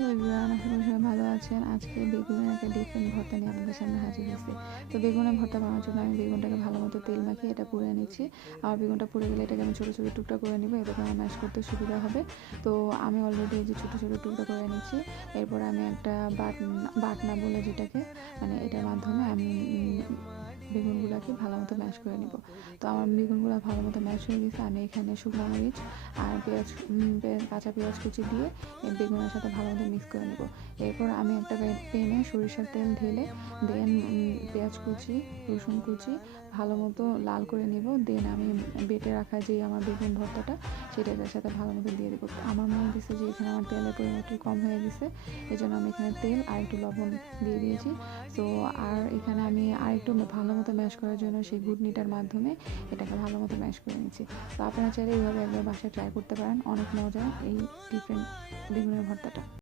Hello everyone, আশা করি সবাই ভালো আছেন। আজকে বেগুনের একটা ডিফারেন্ট ভর্তা নিয়ে আপনাদের সামনে হাজির হয়েছি। তো বেগুনের ভর্তা বানানোর জন্য আমি বেগুনটাকে ভালো মতো তেল মাখিয়ে এটা পুড়ে নিচ্ছি। আর বেগুনটা পুড়ে গেলে এটাকে আমি ছোটো ছোটো টুকরা করে নিব, এটাকে আমার ম্যাশ করতে সুবিধা হবে। তো আমি অলরেডি এই যে ছোটো ছোটো টুকরা করে নিচ্ছি। এরপর আমি একটা বাটনা বলে যেটাকে, মানে এটার মাধ্যমে আমি বেগুনগুলোকে ভালো মতো ম্যাশ করে নিব। তো আমার বেগুনগুলো ভালো মতো ম্যাশ হয়ে গেছে। আমি এখানে শুকনো মরিচ আর কাঁচা পেঁয়াজ কুচি দিয়ে এই বেগুনের সাথে ভালো মতো মিক্স করে নেব। এরপর আমি একটা প্যানে সরিষার তেল ঢেলে দেন পেঁয়াজ কুচি, রসুন কুচি ভালো মতো লাল করে নেব। দেন আমি বেটে রাখা যে আমার বেগুন ভর্তাটা সেটা এটার সাথে ভালো মতো দিয়ে দেবো। আমার মনে হচ্ছে যে এখানে আমার তেলের পরিমাণ একটু কম হয়ে গেছে, এই জন্য আমি এখানে তেল আর একটু লবণ দিয়ে দিয়েছি। তো আর এখানে আমি আর একটু ভালো মতো ম্যাশ করার জন্য সেই ঘুটনিটার মাধ্যমে এটাকে ভালো মতো ম্যাশ করে নিচ্ছি। তো আপনারা চাইলে এইভাবে একবার বাসায় ট্রাই করতে পারেন, অনেক মজা এই ডিফারেন্ট বেগুনের ভর্তাটা।